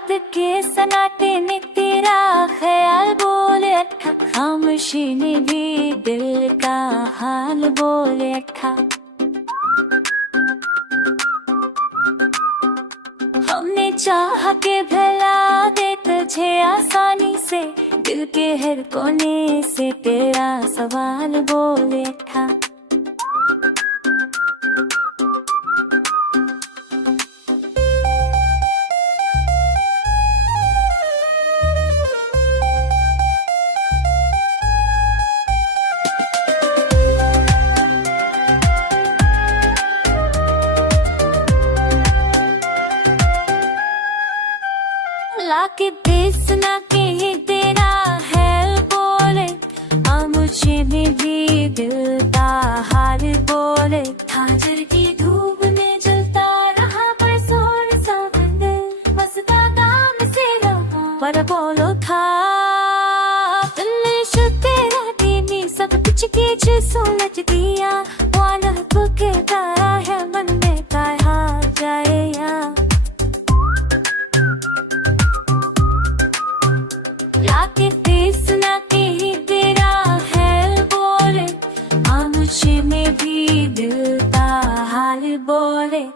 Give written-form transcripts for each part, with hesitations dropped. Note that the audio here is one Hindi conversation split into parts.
रात के सन्नाटे ने तेरा ख्याल बोले अच्छा, खामोशी ने भी दिल का हाल बोले अच्छा। हमने चाह के भला दे तुझे आसानी से, दिल के हर कोने से तेरा सवाल बोले अच्छा। लाके बेसना के ही तेरा है बोले, मुझे में भी दिल का हाल बोले। झांझर की धूप में जलता रहा बरसों सा दिल, मस्ता काम से रहा पर बोलो था दिल शु तेरा दीनी सब कुछ कीच सुलझ दिया। वाला बुके तारा है मन में कहा जाए या लाके बेसना के ही तेरा है बोले, मुझे में भी दिल का हाल बोले।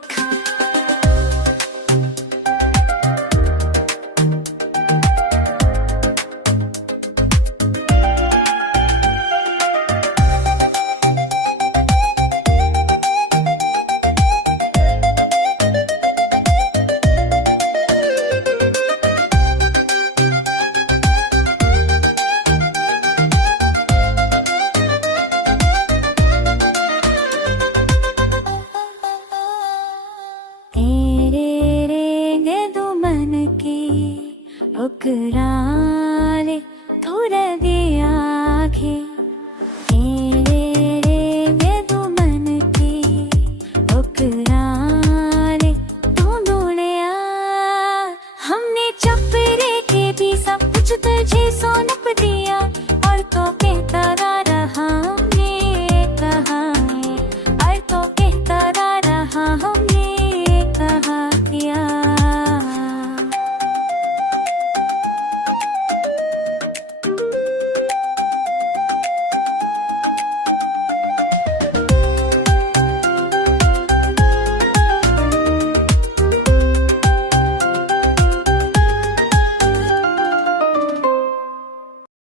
ठुकराने